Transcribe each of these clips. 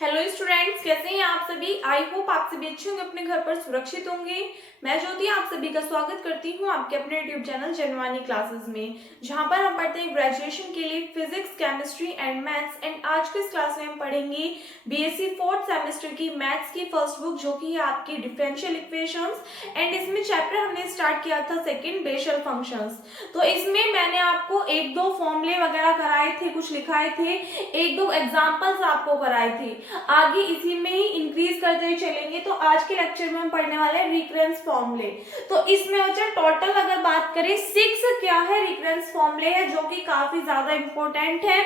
Hello students, कैसे हैं आप सभी। आई होप आप सभी अच्छे होंगे, अपने घर पर सुरक्षित होंगे। मैं ज्योति आप सभी का स्वागत करती हूं आपके अपने यूट्यूब चैनल जनवानी क्लासेस में, जहां पर हम पढ़ते हैं ग्रेजुएशन के लिए physics, chemistry and maths. And आज के इस क्लास में हम पढ़ेंगे बीएससी फोर्थ सेमेस्टर की मैथ्स की फर्स्ट बुक, जो कि है आपकी डिफरेंशियल इक्वेशंस। एंड इसमें चैप्टर हमने स्टार्ट किया था सेकेंड, बेशल फंक्शंस। तो इसमें मैंने आपको एक दो फॉर्मूले वगैरह कराए थे, कुछ लिखाए थे, एक दो एग्जाम्पल्स आपको कराए थे। आगे इसी में ही इंक्रीज करते हुए चलेंगे। तो आज के लेक्चर में हम पढ़ने वाले हैं रिकरेंस फॉर्मूले। तो इसमें बच्चा टोटल अगर बात करें 6 क्या है रिकरेंस फॉर्मूले है, जो कि काफी ज्यादा इंपॉर्टेंट है।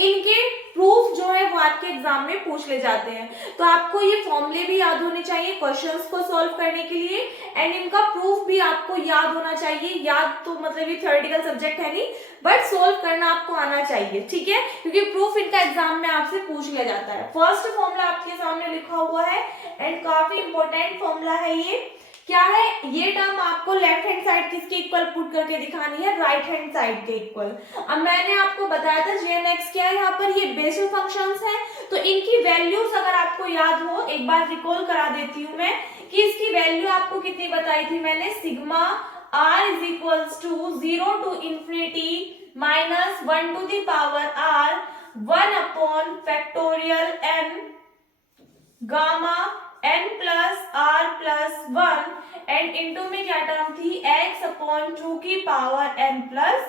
इनके प्रूफ जो है वो आपके एग्जाम में पूछ ले जाते हैं, तो आपको ये फॉर्मूले भी याद होने चाहिए क्वेश्चंस को सॉल्व करने के लिए। एंड इनका प्रूफ भी आपको याद होना चाहिए। याद तो मतलब ये थ्योरेटिकल सब्जेक्ट है नहीं, बट सोल्व करना आपको आना चाहिए, ठीक है, क्योंकि प्रूफ इनका एग्जाम में आपसे पूछ लिया जाता है। फर्स्ट फॉर्मूला आपके सामने लिखा हुआ है एंड काफी इंपॉर्टेंट फॉर्मूला है ये। क्या है ये टर्म आपको लेफ्ट हैंड साइड किसके इक्वल पुट करके दिखानी है, राइट हैंड साइड के इक्वल। अब मैंने आपको बताया था gn(x) क्या है, यहाँ पर ये बेसिक फंक्शंस हैं, तो इनकी वैल्यूज अगर आपको याद हो, एक बार रिकॉल करा देती हूँ मैं कि इसकी वैल्यू आपको कितनी बताई थी मैंने, sigma r is equals to 0 to infinity minus 1 to the power r 1 upon factorial n gamma n plus r plus 1 and into में क्या टर्म थी, x अपॉन 2 की पावर n प्लस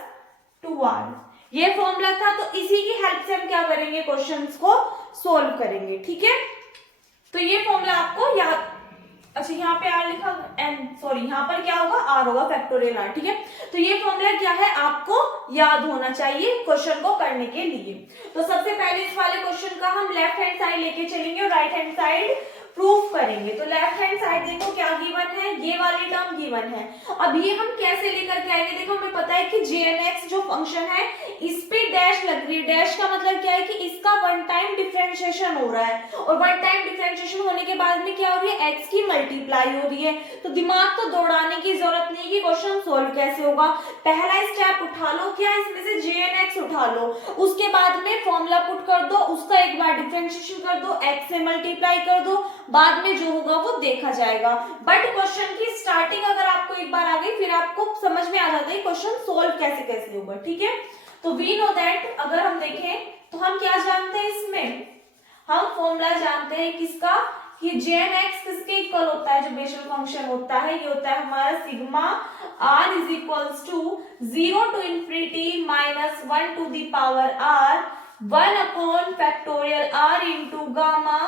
2r। ये फॉर्मूला था, तो इसी की हेल्प से हम क्या करेंगे, क्वेश्चंस को सोल्व करेंगे, ठीक है। तो ये फॉर्मूला आपको याद, अच्छा यहाँ पे आर लिखा एन, सॉरी यहाँ पर क्या होगा, आर होगा, फैक्टोरियल आर, ठीक है। तो ये फॉर्मूला क्या है आपको याद होना चाहिए क्वेश्चन को करने के लिए। तो सबसे पहले इस वाले क्वेश्चन का हम लेफ्ट हैंड साइड लेके चलेंगे और राइट हैंड साइड प्रूफ करेंगे। तो लेफ्ट हैंड साइड देखो क्या गिवन है, ये वाली टर्म गिवन है। अब ये हम कैसे लेकर के आएंगे, देखो हमें पता है कि gn(x) जो फंक्शन है इस पे डैश लग रही है। डैश का मतलब क्या है कि इसका वन टाइम डिफरेंशिएशन हो रहा है, और वन टाइम डिफरेंशिएशन होने के बाद में क्या हो रही है, x की मल्टीप्लाई हो रही है। तो दिमाग तो दौड़ाने की जरूरत नहीं कि क्वेश्चन सोल्व कैसे होगा। पहला स्टेप उठा लो, क्या इसमें से gn(x) उठा लो, उसके बाद में फॉर्मूला पुट कर दो, उसका एक बार डिफरेंशिएशन कर दो, x से मल्टीप्लाई कर दो, बाद में जो होगा वो देखा जाएगा। बट क्वेश्चन की स्टार्टिंग अगर आपको एक बार आ गई, फिर आपको समझ में आ जाता है क्वेश्चन सोल्व कैसे कैसे होगा, ठीक है। तो वी नो दैट, अगर हम देखें तो हम क्या जानते हैं, इसमें हम फॉर्मूला जानते हैं किसका, कि gn(x) किसके इक्वल होता है, जो बेशल फंक्शन होता है ये होता है हमारा sigma r is equals to 0 to infinity minus 1 to the power r 1 upon factorial r into gamma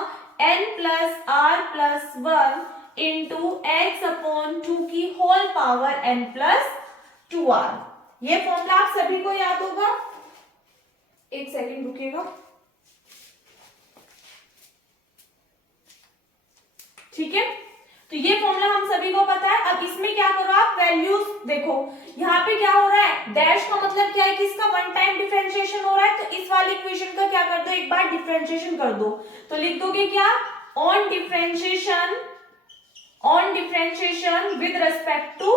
n plus r plus 1 into x upon 2 की whole power n plus 2r। ये फॉर्मूला आप सभी को याद होगा, एक सेकंड रुकिएगा, ठीक है। तो ये फॉर्मूला हम सभी को पता है। अब इसमें क्या करो आप, वैल्यूज देखो, यहाँ पे क्या हो रहा है, डैश का मतलब क्या है कि इसका वन टाइम डिफरेंशिएशन हो रहा है। तो इस वाली इक्वेशन का क्या कर दो, एक बार डिफरेंशिएशन कर दो। तो लिख दोगे क्या, on differentiation with respect to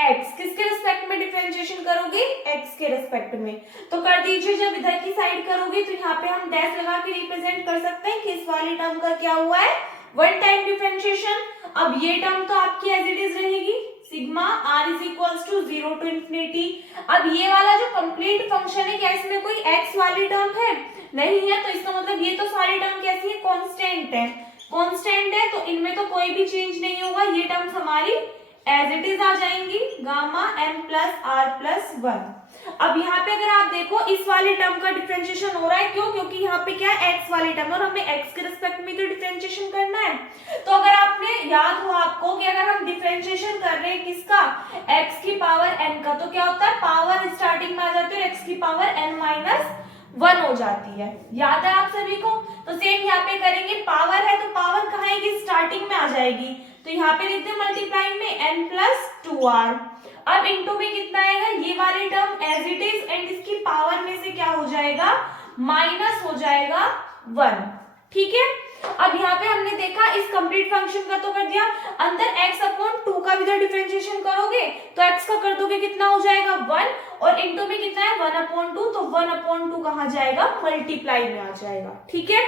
x। किसके रिस्पेक्ट में डिफरेंशिएशन करोगे, x के रिस्पेक्ट में। तो कर दीजिए, जब इधर की साइड करोगे तो यहाँ पे हम डैश लगा के रिप्रेजेंट कर सकते हैं कि इस वाली टर्म का क्या हुआ है, वन टाइम डिफरेंशिएशन। अब ये टर्म तो आपकी एज इट इज रहेगी, sigma r is equals to 0 to infinity. अब ये वाला जो कंप्लीट फंक्शन है, क्या इसमें कोई x वाली टर्म है, नहीं है। तो इसका मतलब ये तो सारी टर्म कैसी है, कांस्टेंट है, कांस्टेंट है, तो इनमें तो कोई भी चेंज नहीं होगा। ये टर्म्स हमारी एज इट इज आ जाएंगी, gamma m plus r plus 1। अब यहाँ पे अगर आप देखो इस वाली टर्म का डिफरेंशिएशन हो रहा है, क्यों, क्योंकि यहाँ पे क्या है, x वाली टर्म, और हमें x के रिस्पेक्ट में तो डिफरेंशिएशन करना है। तो अगर आपने याद हो आपको कि अगर हम डिफरेंशिएशन कर रहे हैं किसका, x की पावर n का, तो क्या होता है, पावर स्टार्टिंग में आ जाती है और x की पावर n माइनस 1 हो जाती है, याद है आप सभी को। तो सेम यहाँ पे करेंगे, पावर है तो पावर कहाँ आएगी, स्टार्टिंग में आ जाएगी। तो यहाँ पे लिखते हैं मल्टीप्लाई में n प्लस 2r। अब इनटू में कितना आएगा, ये वाली term as it is, and इसकी पावर में से क्या हो जाएगा, माइनस हो जाएगा 1, ठीक है। अब यहाँ पे हमने देखा इस कंप्लीट फंक्शन का तो कर दिया, अंदर x अपॉन 2 का भी डिफरेंशिएशन करोगे तो x का कर दोगे कितना हो जाएगा 1, और इनटू में कितना है 1/2, तो 1/2 कहाँ जाएगा, मल्टीप्लाई में आ जाएगा, ठीक है।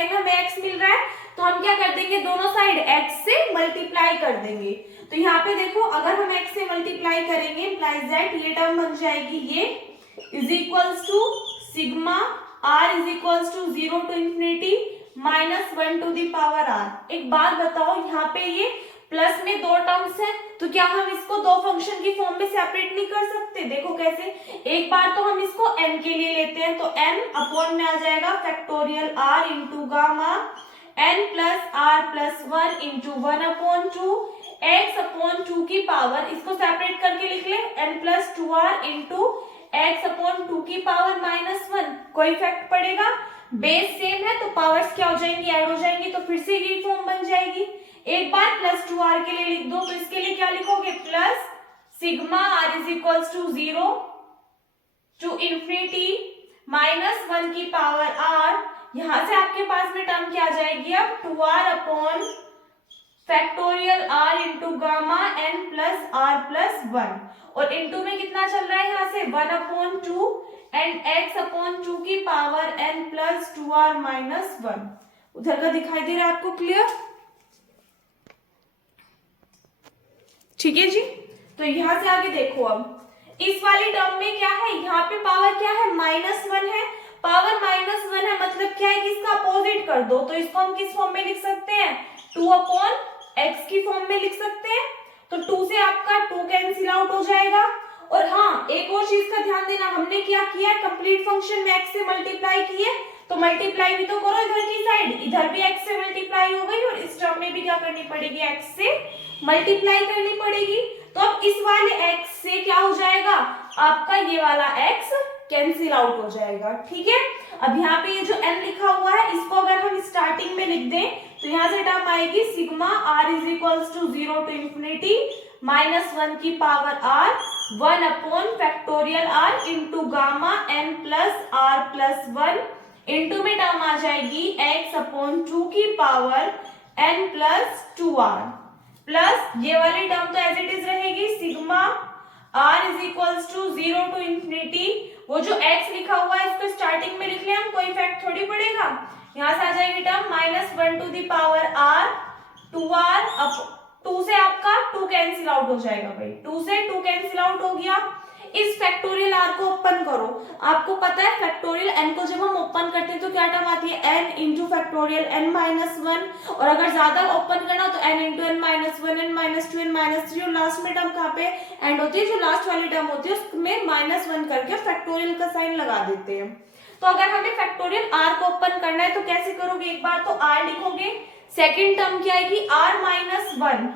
साइड हमें x मिल रहा है, तो हम क्या कर देंगे, दोनों साइड x से मल्टीप्लाई कर देंगे। तो यहाँ पे देखो, अगर हम x से मल्टीप्लाई करेंगे इम्प्लाइज दैट ये टर्म बन जाएगी ये is equals to sigma r is equals to 0 to infinity -1 to the power r। एक बात बताओ, यहाँ पे ये प्लस में दो टर्म्स है, तो क्या हम इसको दो फंक्शन की फॉर्म में सेपरेट नहीं कर सकते? देखो कैसे, एक बार तो हम इसको n के लिए लेते हैं, तो n अपॉन में आ जाएगा factorial r into gamma n plus r plus 1 into 1 upon 2 x upon 2 की पावर, इसको सेपरेट करके लिख ले n plus 2r into x upon 2 की पावर -1। कोई इफेक्ट पड़ेगा? बेस सेम है तो पावर्स क्या हो जाएंगी, ऐड हो जाएंगी, तो फिर से ये फॉर्म बन जाएगी। एक बार प्लस 2r के लिए लिख दो, तो इसके लिए क्या लिखोगे, plus sigma r is equals to 0 to infinity -1 की पावर r। यहां से आपके पास में टर्म क्या आ जाएगी अब, 2r upon factorial r into gamma n plus r plus 1, और इंटू में कितना चल रहा है यहाँ से 1 अपॉन 2 एंड x अपॉन 2 की power n plus 2r minus 1। उधर का दिखाई दे रहा है आपको क्लियर? ठीक है जी। तो यहां से आगे देखो, अब इस वाली टर्म में क्या है, यहाँ पे पावर क्या है, -1 है। पावर -1 है मतलब क्या है कि इसका अपोजिट कर दो, तो इसको हम किस फॉर्म में लिख सकते हैं, 2 अपॉन x की फॉर्म में लिख सकते हैं। तो 2 से आपका 2 कैंसिल आउट हो जाएगा। और हाँ, एक और चीज का ध्यान देना, हमने क्या किया, कंप्लीट फंक्शन में x से मल्टीप्लाई किए, तो मल्टीप्लाई भी तो करो इधर की साइड, इधर भी x से मल्टीप्लाई हो गई, और इस टर्म में भी क्या करनी पड़ेगी, x से मल्टीप्लाई करनी पड़ेगी। तो अब इस वाले x से क्या हो जाएगा, आपका ये वाला x कैंसिल आउट हो जाएगा। ठीक है, अब यहाँ पे ये जो n लिखा हुआ है, इसको अगर हम स्टार्टिंग में लिख दें, तो यहाँ से टर्म आएगी sigma r is equals to 0 to infinity -1 की power r 1 upon factorial r into gamma n plus r plus 1, into में टर्म आ जाएगी x अपॉन 2 की power n plus 2r, plus ये वाली टर्म तो एज इट इज रहेगी, sigma r is equals to 0 to infinity, वो जो x लिखा हुआ है इसको स्टार्टिंग में लिख ले हम, कोई इफेक्ट थोड़ी पड़ेगा। यहाँ से आ जाएगी term -1 to the power r 2r, अब 2 से आपका 2 कैंसिल आउट हो जाएगा भाई, 2 से 2 कैंसिल आउट हो गया। इस फैक्टोरियल r को ओपन करो, आपको पता है फैक्टोरियल n को जब हम ओपन करते हैं तो क्या टर्म आती है, n इंटू फैक्टोरियल n -1, और अगर ज्यादा ओपन करना तो n into n -1 n -2 n -3, और लास्ट में टर्म कहाँ पे एंड होती है, जो लास्ट वाली टर्म होती है उसमें -1 करके फैक्टोरियल का साइन लगा देते हैं। तो अगर हमें फैक्टोरियल r को ओपन करना है तो कैसे करोगे, एक बार तो r लिखोगे, सेकेंड टर्म क्या आएगी r -1,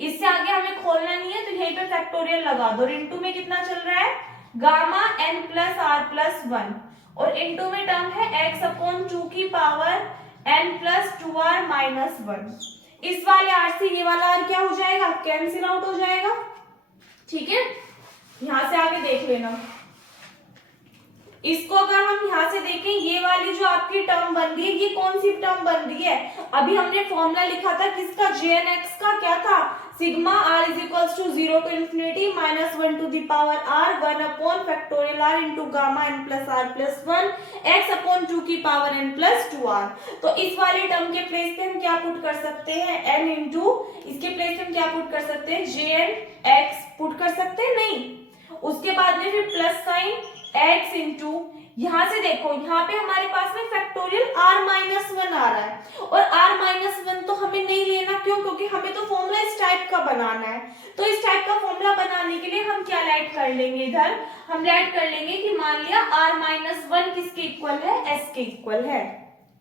इससे आगे हमें खोलना नहीं है, तो यहीं पे फैक्टोरियल लगा दो, इंटू में कितना चल रहा है, gamma n plus r plus 1, और इंटू में टर्म है x अपॉन 2 की power n plus 2r minus 1। इस वाले r से ये वाला r क्या हो जाएगा, कैंसिल आउट हो जाएगा। ठीक है, यहां से आगे देख लेना, इसको अगर हम यहाँ से देखें, ये वाली जो आपकी टर्म बन रही है, ये कौन सी टर्म बन रही है, अभी हमने फॉर्मूला लिखा था किसका, jnx का, क्या था, sigma r is equals to 0 to infinity -1 to the power r 1 upon factorial r into gamma n plus r plus 1 x upon 2 की पावर n प्लस 2r। तो इस वाले टर्म के प्लेस पे हम क्या पुट कर सकते हैं, n इंटू, इसके प्लेस पे हम क्या पुट कर सकते हैं, jnx पुट कर सकते हैं, नहीं, उसके बाद में फिर प्लस साइन x इंटू, यहाँ से देखो यहाँ पे हमारे पास में फैक्टोरियल r-1 आ रहा है, और r-1 तो हमें नहीं लेना, क्यों, क्योंकि हमें तो फॉर्मूला इस टाइप का बनाना है। तो इस टाइप का फॉर्मूला बनाने के लिए हम क्या ऐड कर लेंगे, इधर हम ऐड कर लेंगे कि मान लिया r-1 किसके इक्वल है, s के इक्वल है।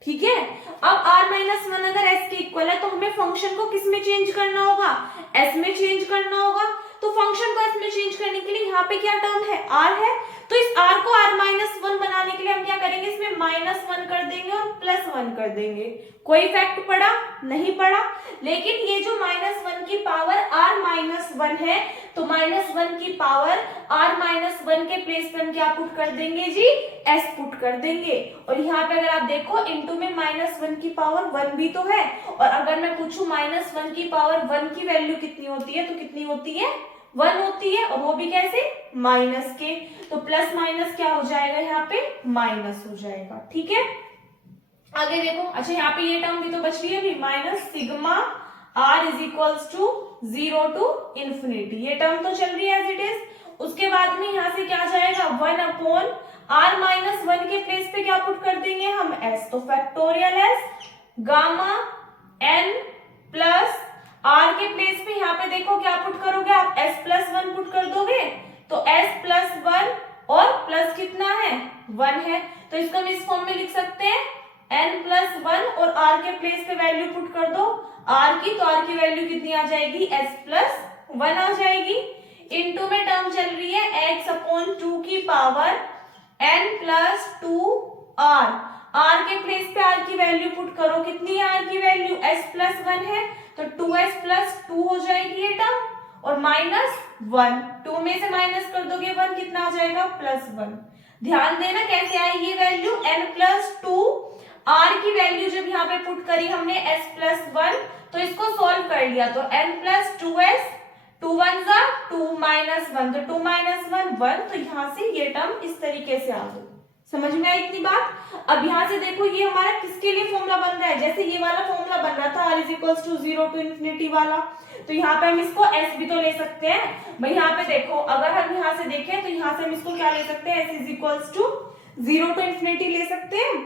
ठीक है, अब r-1 अगर s के इक्वल है तो हमें फंक्शन को किस में चेंज करना होगा, s में चेंज करना होगा। तो फंक्शन को s में चेंज करने के लिए यहाँ पे क्या टर्म है, r है, तो इस r को r-1 बनाने के लिए हम क्या करेंगे, इसमें -1 कर देंगे और +1 कर देंगे। कोई इफेक्ट पड़ा, नहीं पड़ा, लेकिन ये जो -1 की पावर r-1 है, तो -1 की पावर r-1 के प्लेस पर हम क्या पुट कर देंगे जी, s पुट कर देंगे। और यहाँ पे अगर आप देखो इंटू में -1 की पावर 1 भी तो है, और अगर मैं पूछूं -1 की पावर 1 की वैल्यू कितनी होती है, तो कितनी होती है, 1 होती है, और वो भी कैसे, माइनस के, तो प्लस माइनस क्या हो जाएगा, यहाँ पे माइनस हो जाएगा। ठीक है, आगे देखो, अच्छा यहाँ पे ये टर्म भी तो बच रही है अभी, minus sigma r is equals to 0 to infinity, ये टर्म तो चल रही है एज इट इज। उसके बाद में यहाँ से क्या जाएगा, 1 अपॉन r माइनस 1 के प्लेस पे क्या पुट कर देंगे हम, s, तो factorial s gamma n plus r के प्लेस पे यहाँ पे देखो क्या पुट करोगे आप, s प्लस 1 पुट कर दोगे, तो s प्लस 1 और प्लस कितना है 1 है, तो इसको हम इस फॉर्म में लिख सकते हैं n प्लस 1 और r के प्लेस पे वैल्यू पुट कर दो r की, तो r की वैल्यू कितनी आ जाएगी, s प्लस 1 आ जाएगी। इनटू में टर्म चल रही है x अपॉन 2 की power n plus 2r, r के प्लेस पे r की वैल्यू पुट करो, कितनी है r की वैल्यू, s प्लस 1 है, तो 2s प्लस 2 हो जाएगी ये टर्म, और माइनस 1, 2 में से माइनस कर दोगे 1, कितना आ जाएगा, प्लस 1। ध्यान देना कैसे आई ये वैल्यू, n प्लस 2, r की वैल्यू जब यहाँ पे पुट करी हमने s प्लस 1, तो इसको सॉल्व कर लिया, तो n प्लस 2s, 2 1 जा 2 माइनस 1, तो 2 माइनस 1 1, तो यहाँ से ये टर्म इस तरीके से आ गई। समझ में आई इतनी बात। अब यहाँ से देखो ये हमारा किसके लिए फॉर्मूला बन रहा है, जैसे ये वाला फॉर्मूला बन रहा था r is equals to 0 to infinity वाला, तो यहाँ पे हम इसको s भी तो ले सकते हैं भाई। यहाँ पे देखो अगर हम यहाँ से देखें तो यहाँ से हम इसको क्या ले सकते हैं, s is equals to 0 to infinity ले सकते हैं।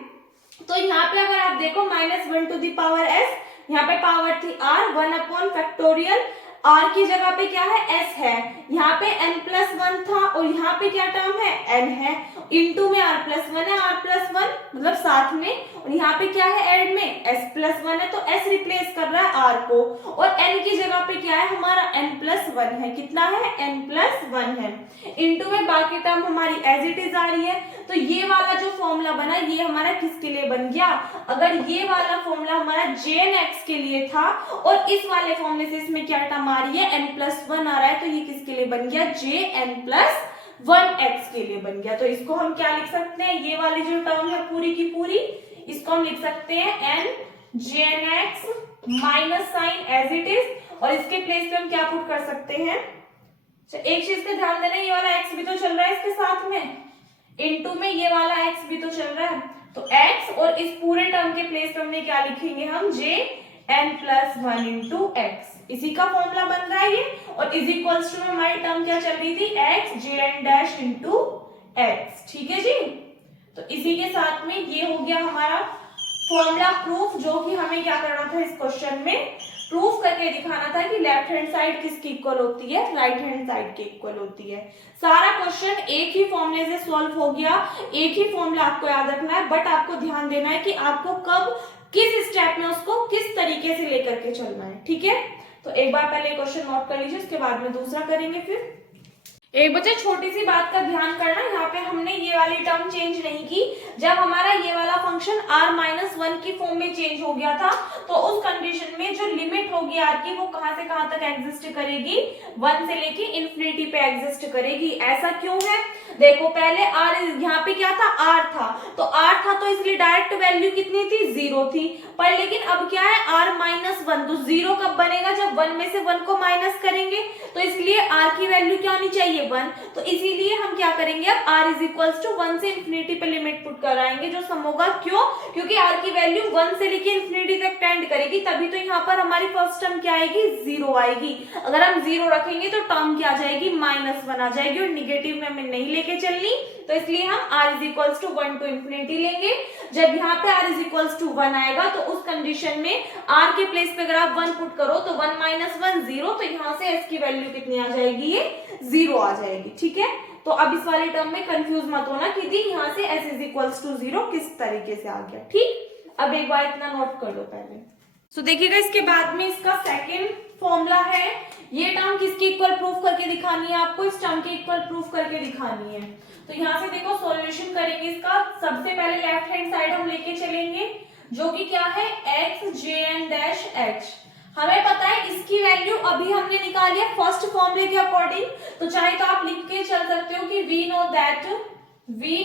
तो यहाँ पे अगर आप देखो minus 1 to the power s, यहाँ पे पावर थी r, 1 अपॉन फैक्टोरियल, r की जगह पे क्या है, s है, यहाँ पे n प्लस 1 था और यहाँ पे क्या टर्म है, n है, इनटू में r प्लस 1 है, r प्लस 1 मतलब साथ में, और यहाँ पे क्या है ऐड में s प्लस 1 है, तो s रिप्लेस कर रहा है r को, और n की जगह पे क्या है हमारा n प्लस 1 है, कितना है n प्लस 1 है, इनटू में बाकी टर्म हमारी एज इट इज आ रही है। तो ये वाला जो फॉर्मूला बना ये हमारा किसके लिए बन गया, अगर ये वाला फॉर्मूला हमारा jnx के लिए था और इस वाले फॉर्मूले से इसमें क्या टर्म आ रही है, n प्लस 1 आ रहा है, तो ये किसके लिए बन गया, jn प्लस 1x के लिए बन गया। तो इसको हम क्या लिख सकते हैं, ये वाली जो टर्म है पूरी की पूरी, इसको हम लिख सकते हैं n jnx minus sine as it is, और इसके प्लेस पे हम क्या पुट कर सकते हैं, एक चीज पे ध्यान देना, ये वाला x भी तो चल रहा है इसके साथ में, इनटू में ये वाला x भी तो चल रहा है, तो x और इस पूरे टर्म के प्लेस पे हमने क्या लिखेंगे हम, jn प्लस 1 इंटू एक्स, इसी का फॉर्मूला बन रहा है ये, और इज इक्वल्स टू में हमारी टर्म क्या चल रही थी, x jn dash into x, ठीक है जी। तो इसी के साथ में ये हो गया हमारा फॉर्मूला प्रूफ, जो कि हमें क्या करना था इस क्वेश्चन में, प्रूफ करके दिखाना था कि लेफ्ट हैंड साइड किसकी इक्वल होती है, राइट हैंड साइड की इक्वल होती है। सारा क्वेश्चन एक ही फॉर्मूले से सॉल्व हो गया, एक ही फॉर्मूला आपको याद रखना है, बट आपको ध्यान देना है कि आपको कब किस स्टेप में उसको किस तरीके से लेकर के चलना है, ठीक है। तो एक बार पहले क्वेश्चन नोट कर लीजिए, उसके बाद में दूसरा करेंगे। फिर एक बच्चे छोटी सी बात का ध्यान करना, यहाँ पे हमने ये वाली टर्म चेंज नहीं की, जब हमारा ये वाला फंक्शन r माइनस 1 की फॉर्म में चेंज हो गया था, तो उस कंडीशन में जो लिमिट होगी r की वो कहां से कहां तक एग्जिस्ट करेगी, 1 से लेके इंफिनिटी पे एग्जिस्ट करेगी। ऐसा क्यों है, देखो पहले r यहाँ पे क्या था, r था, तो r था तो इसलिए डायरेक्ट वैल्यू कितनी थी, 0 थी, पर लेकिन अब क्या है r माइनस 1, तो 0 कब बनेगा, जब 1 में से 1 को माइनस करेंगे, तो इसलिए r की वैल्यू क्या होनी चाहिए, 1, तो इसीलिए हम क्या करेंगे, अब r इज इक्वल्स टू 1 से इंफिनिटी पे लिमिट पुट कराएंगे, जो सम होगा, क्यों, क्योंकि r की वैल्यू 1 से लेके इंफिनिटी तक टेंड करेगी, तभी तो यहाँ पर हमारी फर्स्ट टर्म क्या आएगी, 0 आएगी। अगर हम 0 रखेंगे तो टर्म क्या आ जाएगी, -1 आ जाएगी, और निगेटिव में हमें नहीं लेके चलनी, तो इसलिए हम r is equals to 1 to infinity लेंगे। जब यहाँ पे r इज इक्वल्स टू 1 आएगा, तो उस कंडीशन में r के प्लेस पे अगर आप 1 पुट करो तो 1 माइनस 1 0, तो यहाँ से s की वैल्यू कितनी आ जाएगी, ये 0 आ जाएगी, ठीक है। तो अब इस वाले टर्म में कंफ्यूज मत होना कि दी यहाँ से s इज इक्वल्स टू 0 किस तरीके से आ गया, ठीक। अब एक बार इतना नोट कर लो पहले। तो देखिएगा इसके बाद में इसका सेकंड फॉर्मूला है, ये टर्म किसकी इक्वल प्रूफ करके दिखानी है आपको, इस टर्म की इक्वल प्रूफ करके दिखानी है। तो यहाँ से देखो सॉल्यूशन करेंगे इसका, सबसे पहले लेफ्ट हैंड साइड हम लेके चलेंगे, जो कि क्या है, x jn डैश h। हमें पता है इसकी वैल्यू अभी हमने निकाली है फर्स्ट फॉर्मूले के अकॉर्डिंग, तो चाहे तो आप लिख के चल सकते हो कि वी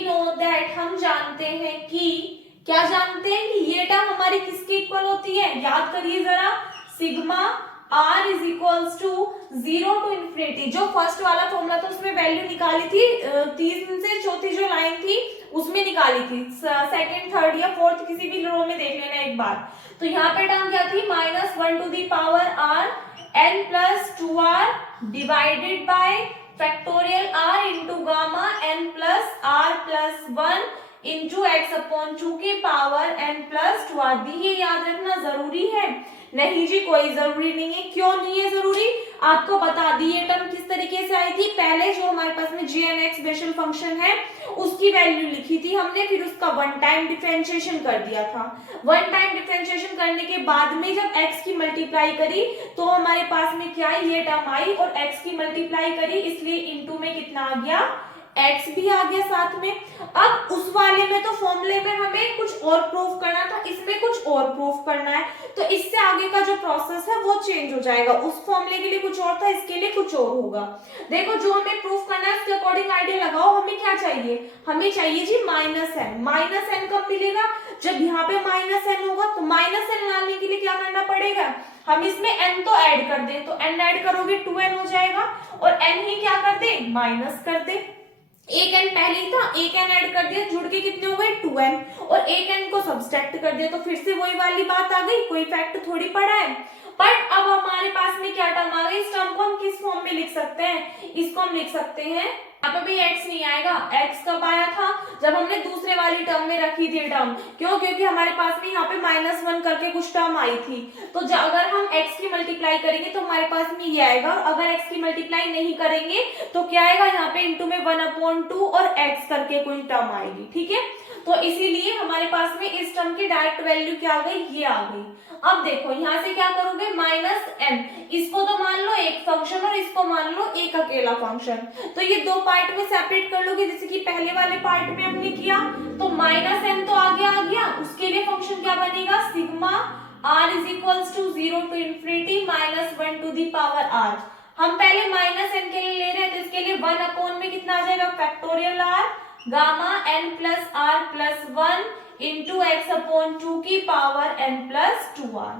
नो दैट हम जानते हैं कि, क्या जानते हैं कि ये टर्म हमारी किसकी इक्वल होती है, याद करिए जरा, sigma r is equals to 0 to infinity. जो फर्स्ट वाला फॉर्मूला था उसमें वैल्यू निकाली थी, तीन से चौथी जो लाइन थी उसमें निकाली थी, सेकंड थर्ड या फोर्थ किसी भी रो में देख लेना एक बार। तो यहाँ पे टर्म क्या थी, -1 to the power r n plus 2r divided by factorial r into gamma n plus r plus 1 into x upon 2 की पावर n प्लस 2r दी। ये याद रखना जरूरी है? नहीं जी, कोई जरूरी नहीं है। क्यों नहीं है जरूरी, आपको बता दी। ये टर्म किस तरीके से आई थी, पहले जो हमारे पास में जी एन एक्स बेशल फंक्शन है उसकी वैल्यू लिखी थी हमने, फिर उसका वन टाइम डिफरेंशिएशन कर दिया था। वन टाइम डिफरेंशिएशन करने के बाद में जब x की मल्टीप्लाई करी तो हमारे पास में क्या है, ये टर्म आई, और x की मल्टीप्लाई करी इसलिए इनटू में कितना आ गया, x भी आ गया साथ में। अब उस वाले में तो फॉर्मूले में हमें कुछ और प्रूफ करना था, इसमें कुछ और प्रूफ करना है, तो इससे आगे का जो प्रोसेस है वो चेंज हो जाएगा। उस फॉर्मूले के लिए कुछ और था, इसके लिए कुछ और होगा। देखो जो हमें प्रूफ करना है उसके अकॉर्डिंग आइडिया लगाओ। हमें क्या चाहिए, हमें चाहिए जी -n। -n कब मिलेगा, जब यहाँ पे -n होगा। तो -n लाने के लिए क्या करना पड़ेगा, हम इसमें n तो ऐड कर दें, तो n ऐड करोगे 2n हो जाएगा, और n ही क्या कर दे, माइनस कर दे। एक n पहले ही था, एक n ऐड कर दिया, जुड़ के कितने हो गए 2n, और एक n को सब्सट्रैक्ट कर दिया, तो फिर से वही वाली बात आ गई, कोई फैक्ट थोड़ी पड़ा है। बट अब हमारे पास में क्या टर्म आ गई, इस टर्म को हम किस फॉर्म में लिख सकते हैं, इसको हम लिख सकते हैं, यहाँ पे भी x नहीं आएगा। x कब आया था, जब हमने दूसरे वाली टर्म में रखी थी टर्म। क्यों, क्योंकि हमारे पास में यहाँ पे -1 करके कुछ टर्म आई थी, तो अगर हम x की मल्टीप्लाई करेंगे तो हमारे पास में ये आएगा, और अगर x की मल्टीप्लाई नहीं करेंगे तो क्या आएगा, यहाँ पे इंटू में 1/2 और x करके कोई टर्म आएगी। ठीक है, तो इसीलिए हमारे पास में इस टर्म की डायरेक्ट वैल्यू क्या आ गई, ये आ गई। अब देखो यहाँ से क्या करोगे, -n, इसको तो मान लो एक फंक्शन और इसको मान लो एक अकेला फंक्शन, तो ये दो पार्ट में सेपरेट कर लोगे, जैसे कि पहले वाले पार्ट में हमने किया। तो -n तो आगे आ गया, उसके लिए फंक्शन क्या बनेगा, sigma r is equals to 0 to infinity -1 to the power r। हम पहले -n के लिए ले रहे हैं, तो इसके लिए 1 में कितना आ जाएगा, factorial r gamma n plus r plus 1 into x upon 2 की पावर n प्लस 2r।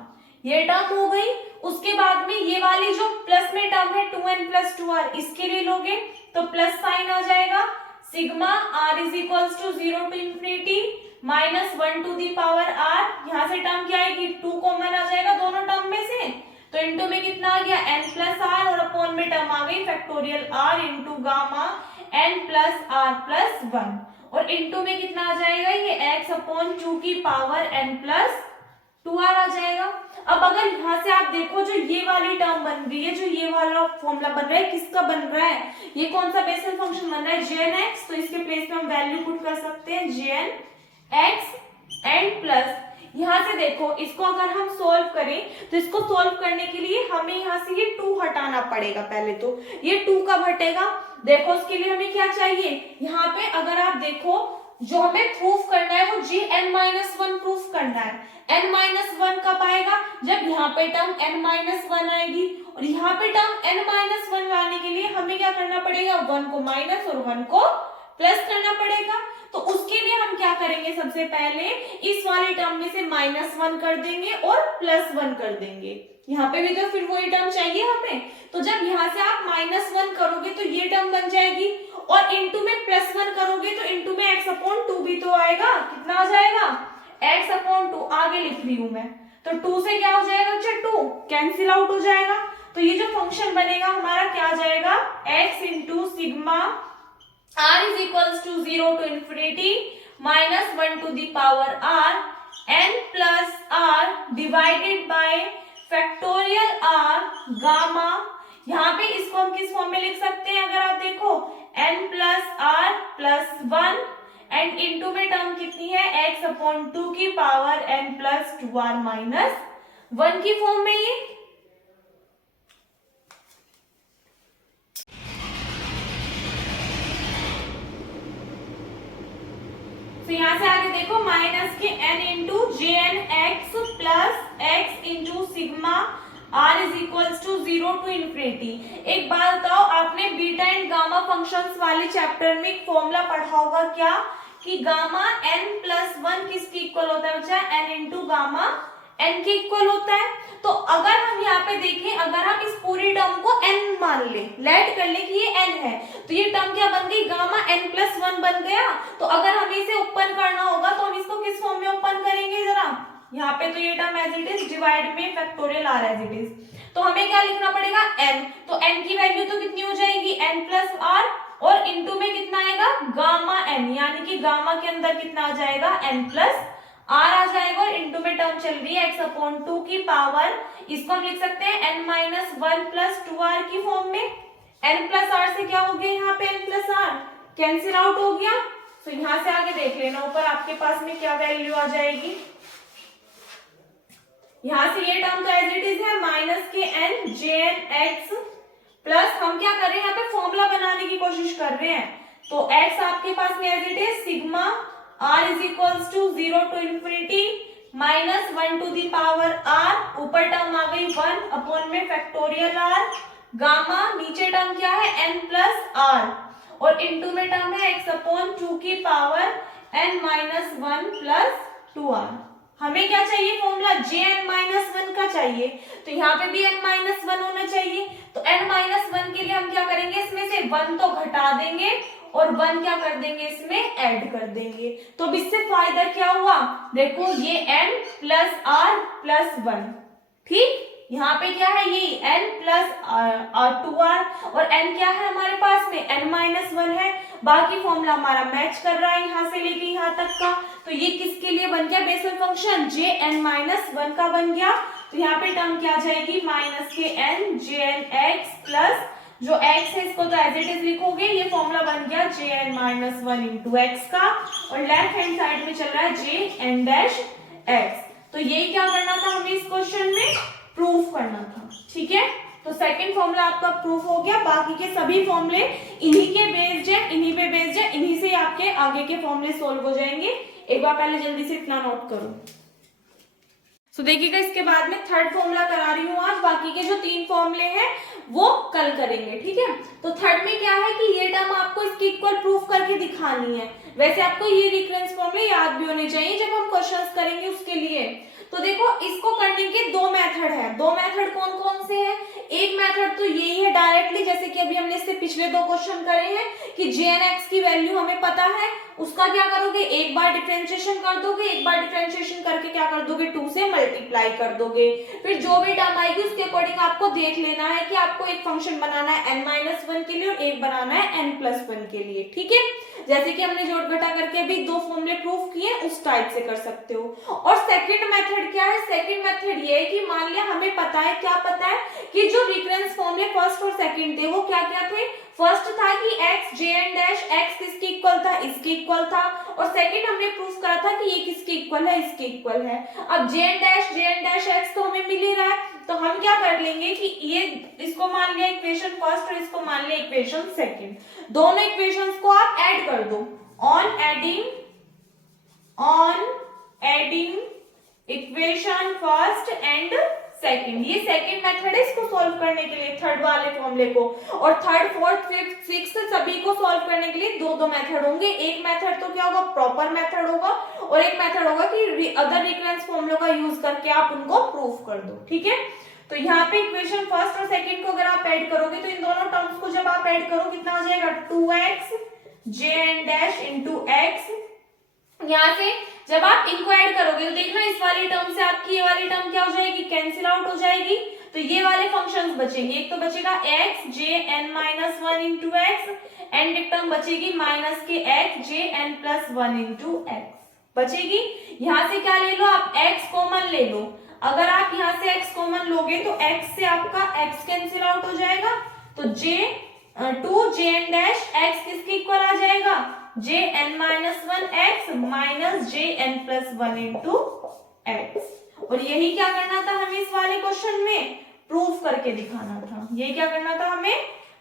ये टर्म हो गई। उसके बाद में ये वाली जो प्लस में टर्म है 2n प्लस 2r, इसके लिए लोगे तो प्लस साइन आ जाएगा, sigma r is equals to 0 to infinity -1 to the power r। यहाँ से टर्म क्या आएगी, 2 कॉमन आ जाएगा दोनों टर्म में से, तो इंटू में कितना आ गया n प्लस r, और अपॉन में टर्म आ गई factorial r into gamma n plus r plus 1, और इंटू में कितना आ जाएगा, ये x अपॉन 2 की पावर n प्लस 2r आ जाएगा। अब अगर यहाँ से आप देखो जो ये वाली टर्म बन रही है, जो ये वाला फॉर्मूला बन रहा है, किसका बन रहा है, ये कौन सा बेसल फंक्शन बन रहा है, jn(x), तो इसके प्लेस में हम वैल्यू पुट कर सकते हैं jn(x) एंड प्लस, यहाँ से देखो इसको अगर हम सोल्व करें तो इसको सोल्व करने के लिए हमें यहाँ से ये 2 हटाना पड़ेगा। पहले तो ये 2 कब हटेगा, देखो उसके लिए हमें क्या चाहिए, यहाँ पे अगर आप देखो जो हमें प्रूफ करना है वो gn-1 प्रूफ करना है। n-1 कब आएगा, जब यहाँ पे टर्म n-1 आएगी, और यहाँ पे टर्म n-1 लाने के लिए हमें क्या करना पड़ेगा, 1 को माइनस और 1 को प्लस करना पड़ेगा। तो उसके लिए हम क्या करेंगे, सबसे पहले इस वाले टर्म में से -1 कर देंगे और +1 कर देंगे। यहाँ पे भी तो फिर वही टर्म चाहिए हमें, तो जब यहाँ से आप -1 करोगे तो ये टर्म बन जाएगी, और इंटू में +1 करोगे तो इंटू में x अपॉन 2 भी तो आएगा, कितना आ जाएगा, x अपॉन 2, आगे लिख रही हूं मैं, तो 2 से क्या हो जाएगा बच्चा, 2 कैंसिल आउट हो जाएगा, तो ये जो फंक्शन बनेगा हमारा क्या आ जाएगा, x into sigma r is equals to 0 to infinity -1 to the power r n plus r divided by factorial r gamma। यहाँ पे इसको हम किस फॉर्म में लिख सकते हैं, अगर आप देखो n plus r plus 1 and into में टर्म कितनी है, x अपॉन 2 की power n plus 2r minus 1 की फॉर्म में ये। तो यहाँ से आगे देखो माइनस के n into jn(x) plus x into sigma r is equals to 0 to infinity. एक बात बताओ, आपने बीटा एंड गामा फंक्शंस वाले चैप्टर में एक फॉर्मूला पढ़ा होगा क्या, कि गामा n प्लस 1 किसके इक्वल होता है बच्चा, n इंटू गामा n के इक्वल होता है। तो अगर हम यहाँ पे देखें, अगर हम इस पूरी टर्म को n मान ले, लेट कर ले कि ये n है, तो ये टर्म क्या बन गई, गामा n+1 बन गया। तो अगर हमें इसे ओपन करना होगा तो हम इसको किस फॉर्म में ओपन करेंगे जरा, यहाँ पे तो ये term as it is, divide में factorial r as it is, तो हमें क्या लिखना पड़ेगा n, तो n की वैल्यू तो कितनी हो जाएगी n+r, और इनटू में कितना आएगा गामा n, यानी कि गामा के अंदर कितना आ जाएगा n+r आ जाएगा, और इनटू में टर्म चल रही है x/2 की पावर, इसको हम लिख सकते हैं n-1 + 2r की फॉर्म में। n+r से क्या हो गया, यहाँ पे n+r कैंसिल आउट हो गया। तो यहाँ से आगे देख लेना ऊपर आपके पास में क्या वैल्यू आ जाएगी, यहाँ से ये टर्म तो एज इट इज है -kn jnx, प्लस हम क्या कर रहे हैं, यहाँ पे फॉर्मूला बनाने की कोशिश कर रहे हैं, तो x आपके पास में as it is sigma r = 0 to ∞ -1 to the power r, ऊपर टर्म आ गई 1 में फैक्टोरियल r, गामा नीचे टर्म क्या है n+r, और इनटू में टर्म है x/2 की पावर n-1 + 2r। हमें क्या चाहिए फॉर्मूला, jn-1 का चाहिए, तो यहाँ पे भी n-1 होना चाहिए। तो n-1 के लिए हम क्या करेंगे, इसमें से 1 तो घटा देंगे और 1 क्या कर देंगे, इसमें ऐड कर देंगे। तो अब इससे फायदा क्या हुआ, देखो ये n+r+1, ठीक, यहाँ पे क्या है, ये n+2r, और n क्या है हमारे पास में n-1 है, बाकी फॉर्मूला हमारा मैच कर रहा है यहाँ से लेके यहाँ तक का। तो ये किसके लिए बन गया, बेसल फंक्शन jn-1 का बन गया। तो यहाँ पे टर्म क्या आ जाएगी, -kn jnx प्लस जो x है इसको तो एज इट इज लिखोगे, ये फॉर्मूला बन गया jn-1 × x का, और लेफ्ट हैंड साइड में चल रहा है jn-x। तो ये क्या करना था हमें इस क्वेश्चन में, प्रूफ करना था, ठीक है। तो सेकंड फॉर्मूला आपका प्रूफ हो गया, बाकी के सभी फॉर्मूले इन्हीं के बेस्ड है, इन्हीं पे बेस्ड है, इन्हीं से आपके आगे के फॉर्मूले सोल्व हो जाएंगे। एक बार पहले जल्दी से इतना नोट करो। सो देखिएगा, इसके बाद में थर्ड फॉर्मूला करा रही हूँ आज, बाकी के जो 3 फॉर्मूले हैं वो कल करेंगे, ठीक है। तो थर्ड में क्या है कि ये टर्म आपको इसकी इक्वल प्रूफ करके दिखानी है। वैसे आपको ये रिकरेंस फॉर्मूले याद भी होने चाहिए जब हम क्वेश्चंस करेंगे उसके लिए। तो देखो, इसको करने के 2 मेथड है। 2 मेथड कौन कौन से हैं, एक मेथड तो यही है डायरेक्टली, जैसे कि अभी हमने इससे पिछले 2 क्वेश्चन करे हैं कि jnx की वैल्यू हमें पता है, उसका क्या करोगे, एक बार डिफरेंशिएशन कर दोगे, एक बार डिफरेंशिएशन करके क्या कर दोगे, 2 से मल्टीप्लाई कर दोगे, फिर जो भी टर्म आएगी उसके अकॉर्डिंग आपको देख लेना है कि आपको एक फंक्शन बनाना है n-1 के लिए और एक बनाना है n+1 के लिए, ठीक है। जैसे कि हमने जोड़ घटा करके अभी 2 फॉर्मूले प्रूफ किए, उस टाइप से कर सकते हो। और सेकंड मेथड क्या है, सेकंड मेथड ये है कि मान लिया हमें पता है, क्या पता है कि जो रिकरेंस फॉर्मूले फर्स्ट और सेकंड थे वो क्या क्या थे। फर्स्ट था कि x jn-x किसके इक्वल था, इसके इक्वल था, और सेकंड हमने प्रूफ करा था कि ये किसके इक्वल है, इसके इक्वल है। अब jn-x तो हमें मिल ही रहा है, तो हम क्या कर लेंगे कि ये इसको मान लिया इक्वेशन फर्स्ट और इसको मान लिया इक्वेशन सेकंड, दोनों इक्वेशंस को आप ऐड कर दो। On adding equation first and second, ये सेकंड मेथड है इसको सॉल्व करने के लिए, थर्ड वाले फॉर्मूले को। और थर्ड, फोर्थ, फिफ्थ, सिक्स्थ सभी को सॉल्व करने के लिए 2 मेथड होंगे। एक मेथड तो क्या होगा, प्रॉपर मेथड होगा, और एक मेथड होगा कि अदर रिकरेंस फॉर्मूले का यूज करके आप उनको प्रूफ कर दो, ठीक है। तो यहाँ पे इक्वेशन फर्स्ट और सेकंड को अगर आप ऐड करोगे तो इन दोनों टर्म्स को जब आप ऐड करो कितना हो जाएगा, 2x jn-x। यहाँ से जब आप इनको ऐड करोगे तो देखना इस वाली टर्म से आपकी ये वाली टर्म क्या हो जाएगी, कैंसिल आउट हो जाएगी। तो ये वाले फंक्शंस बचेंगे, एक तो बचेगा x jn-1 × x, एंड एक टर्म बचेगी -kx jn+1 × x बचेगी। यहाँ से क्या ले लो आप, x कॉमन ले लो। अगर आप यहाँ से x कॉमन लोगे तो x से आपका x कैंसिल आउट हो जाएगा, तो 2 jn-x किसके इक्वल आ जाएगा, jn-1x jn+1 × x। और यही क्या करना था हमें इस वाले क्वेश्चन में, प्रूफ करके दिखाना था। ये क्या करना था हमें,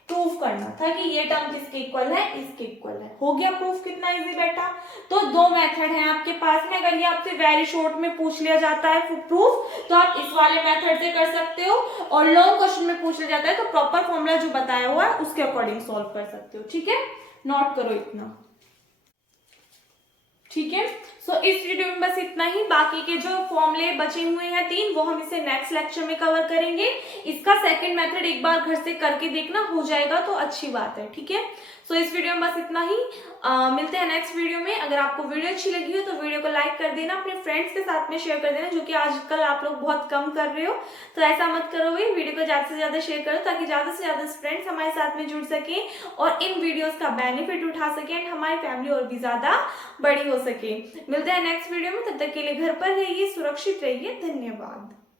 प्रूफ करना था कि ये टर्म किसके इक्वल है, इसके इक्वल है। हो गया प्रूफ, कितना इजी बेटा। तो 2 मेथड हैं आपके पास में, अगर ये आपसे वेरी शॉर्ट में पूछ लिया जाता है प्रूफ तो आप इस वाले मेथड से कर सकते हो, और लॉन्ग क्वेश्चन में पूछ लिया जाता है तो प्रॉपर फॉर्मूला जो बताया हुआ है उसके अकॉर्डिंग सॉल्व कर सकते हो, ठीक है। नोट करो इतना, ठीक है। सो इस वीडियो में बस इतना ही। बाकी के जो फॉर्मूले बचे हुए हैं 3, वो हम इसे नेक्स्ट लेक्चर में कवर करेंगे। इसका सेकंड मेथड एक बार घर से करके देखना, हो जाएगा तो अच्छी बात है, ठीक है। सो इस वीडियो में बस इतना ही। मिलते हैं नेक्स्ट वीडियो में। अगर आपको वीडियो अच्छी लगी हो तो वीडियो को लाइक कर देना, अपने फ्रेंड्स के साथ में शेयर कर देना, जो कि आजकल आप लोग बहुत कम कर रहे हो। तो ऐसा मत करो भाई, वीडियो को ज्यादा से ज्यादा शेयर करो ताकि ज्यादा से ज्यादा फ्रेंड्स हमारे साथ में जुड़ सके और इन वीडियोस का बेनिफिट उठा सके एंड हमारी फैमिली और भी ज्यादा बड़ी हो सके। मिलते हैं नेक्स्ट वीडियो में, तब तक के लिए घर पर रहिए, सुरक्षित रहिए। धन्यवाद।